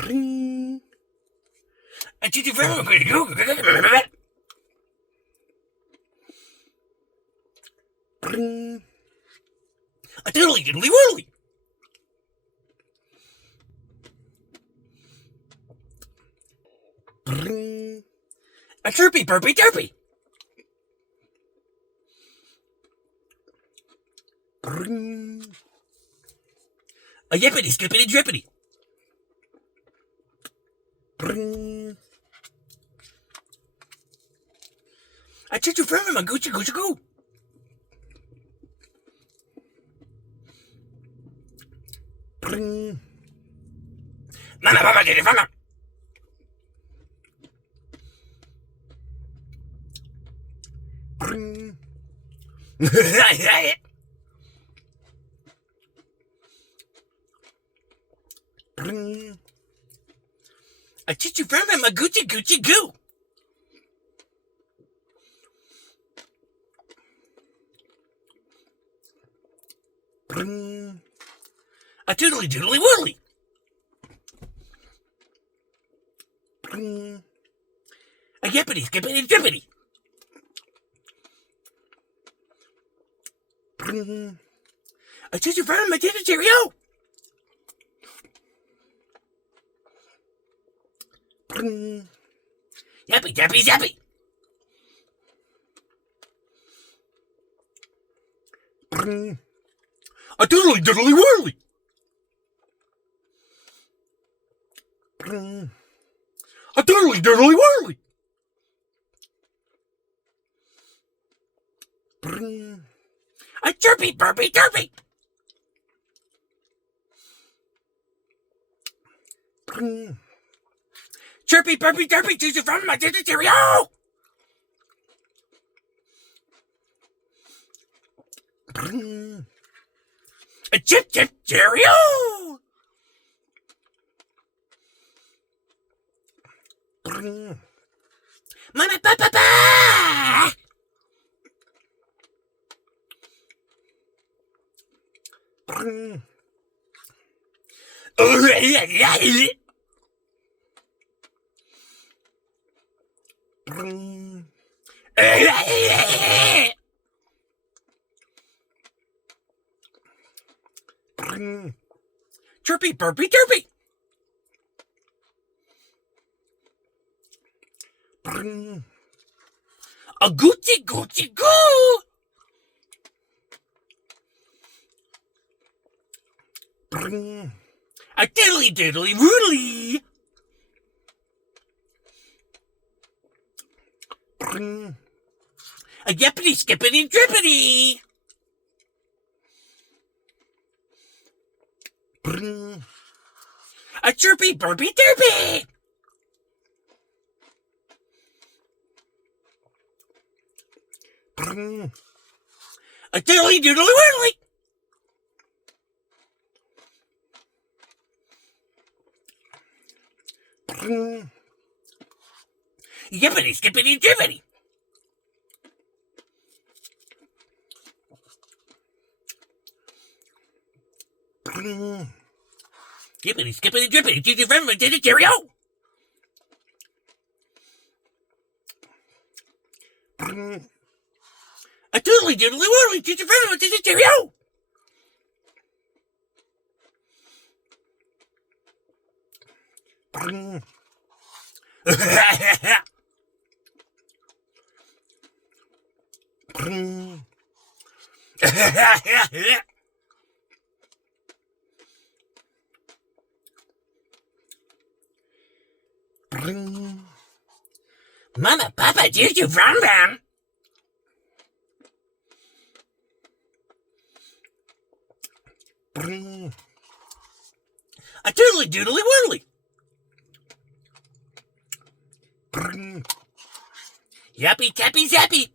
I teach you very good. A diddly diddly whirly. A chirpy burpy derpy. A yippity skippity drippity. I teach you from him a Gucci Gucci Goo. Mama, mama, did it, mama. I teach you from him a Gucci Gucci Goo. A doodly doodly whirly. A yippity skippity drippity. I teach you from him a dinner cheerio. Yappy dappy zappy. A doodly doodly whirly. A doodly doodly whirly. A chirpy burpy derpy. Chirpy burpy derpy, teach you from my dinner cheerio. A chip chip cheerio. Mama pa pa pa. Chirpy burpy derpy. A Gucci Gucci Goo. A diddly diddly woodly. A yippity skippity drippity. A chirpy burpy derpy. A diddly doodly whirly. Yippity skippity drippity. Yippity skippity drippity. Teach you from my dinner cheerio. A doodly doodly whirly. Teach you from my dinner cheerio. Mama, Papa, did you from them? A doodly doodly whirly. Yappy tappy zappy.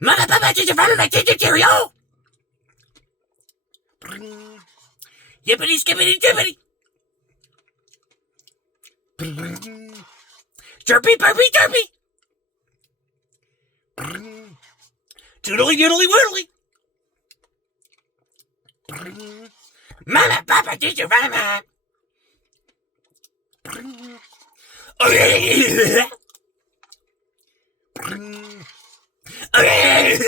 Mama, Papa, did you from my dinner cheerio? Yippity skippity drippity. Chirpy burpy derpy. Doodly doodly whirly. Mama, Papa, did you run, Mama? Okay. Okay.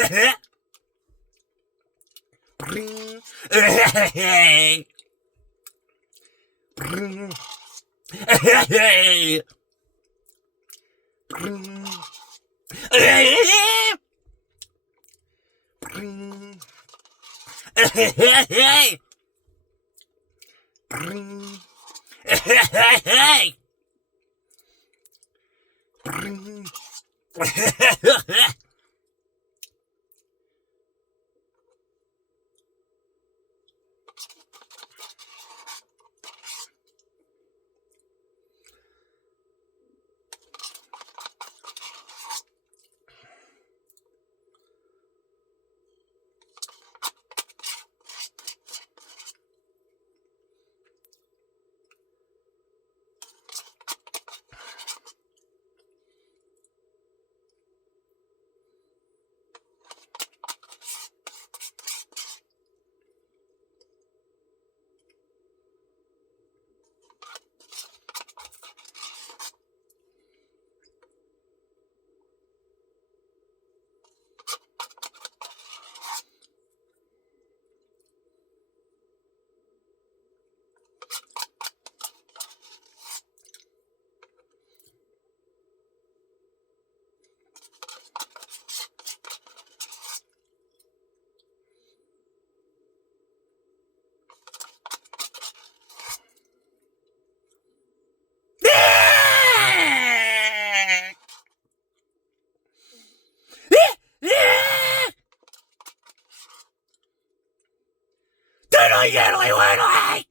Diddly diddly widdly!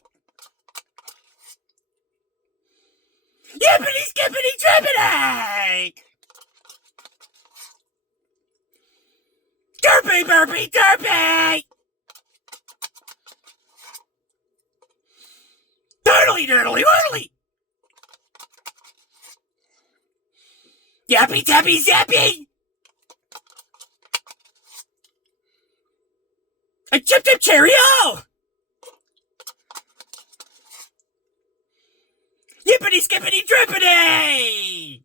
Yippity skippity trippity! Derpy burpy derpy! Diddly diddly widdly! Yappy tappy zappy! A chip chip cheerio! Yippity skippity drippity!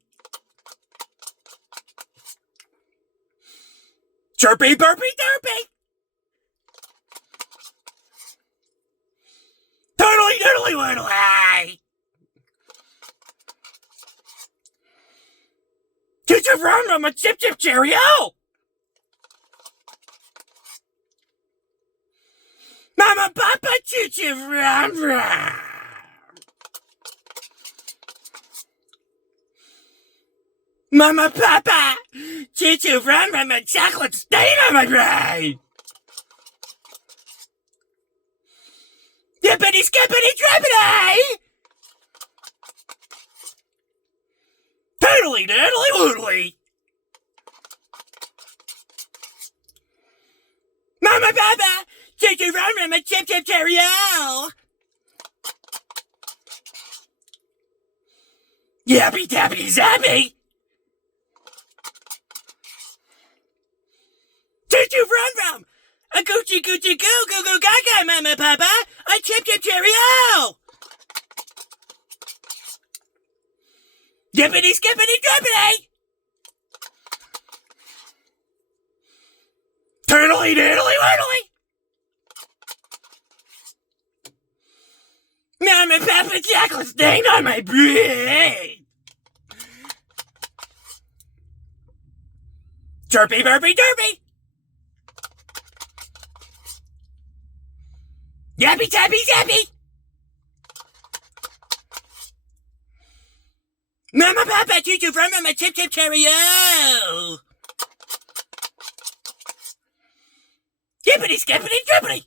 Chirpy burpy derpy! Diddly diddly widdly! Choo choo rum rum a chip chip cheerio! Mama papa choo choo rum rum! Mama papa choo choo rum rum a chocolate stain on my brain! Yippity skippity drippity! Diddly diddly woodly! Mama papa choo choo rum rum a chip chip cheerio! Yappy tappy zappy! Choo choo rum rum! A Gucci Gucci goo goo goo gaga, Mama Papa! A chip chip cheerio! Yippity skippity drippity! Turtly diddly widdly! Mama Papa chocolate stain on my brain! Chirpy burpy derpy! Yappy tappy zappy! Mama Papa choo choo from Mama chip chip cheerio! Yippity skippity drippity!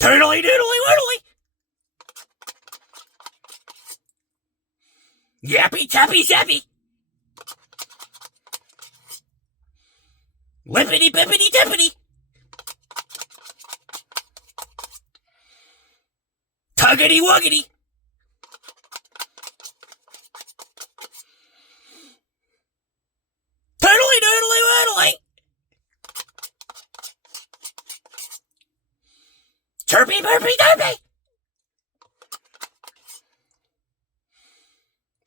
Turtly doodly woodly! Yappy tappy zappy! Lippity bippity dippity! Tuggity wuggity! Turtly doodly woodly! Burpy, burpy, derpy!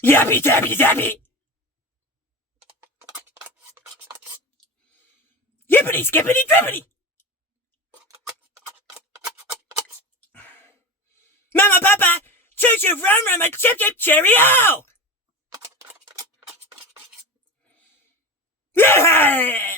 Yappy, tappy, zappy! Yippity, skippity, drippity! Mama, Papa, choo choo, run, run, chip chip, cheerio! Yeah!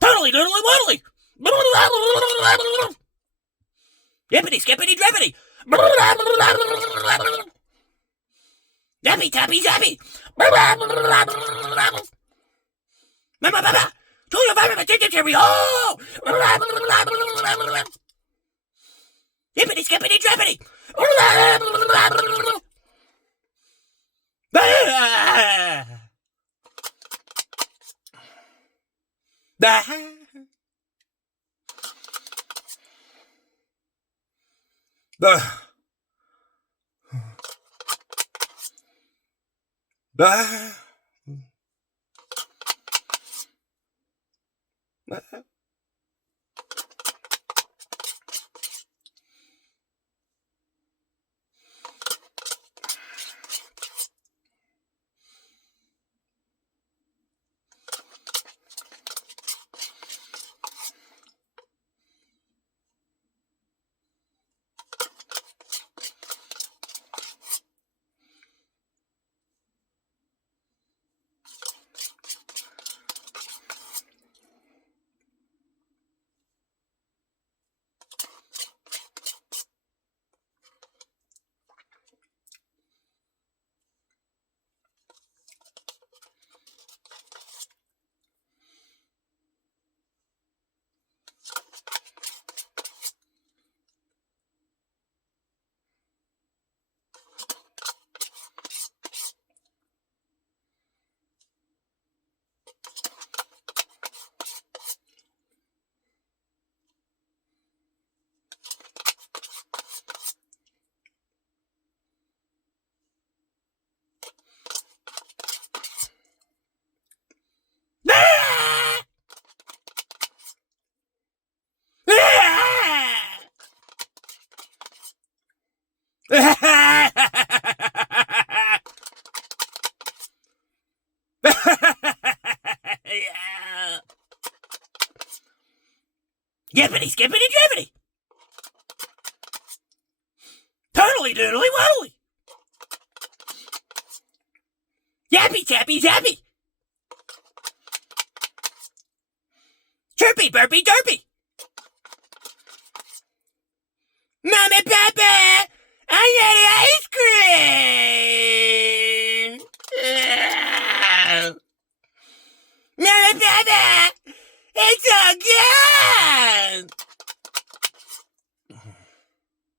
Totally, doodly, woodly! Yippity, skippity, drippity! Yappy, tappy, zappy! Mama, Papa! To your father, chicken cherry! Oh! Yippity, skippity, drippity! Yippity, skippity, drippity! Totally, doodly, woodly! Yappy, tappy, zappy! Chirpy, burpy, derpy! Mama, Papa! I got ice cream! Mama, Papa! It's all gone!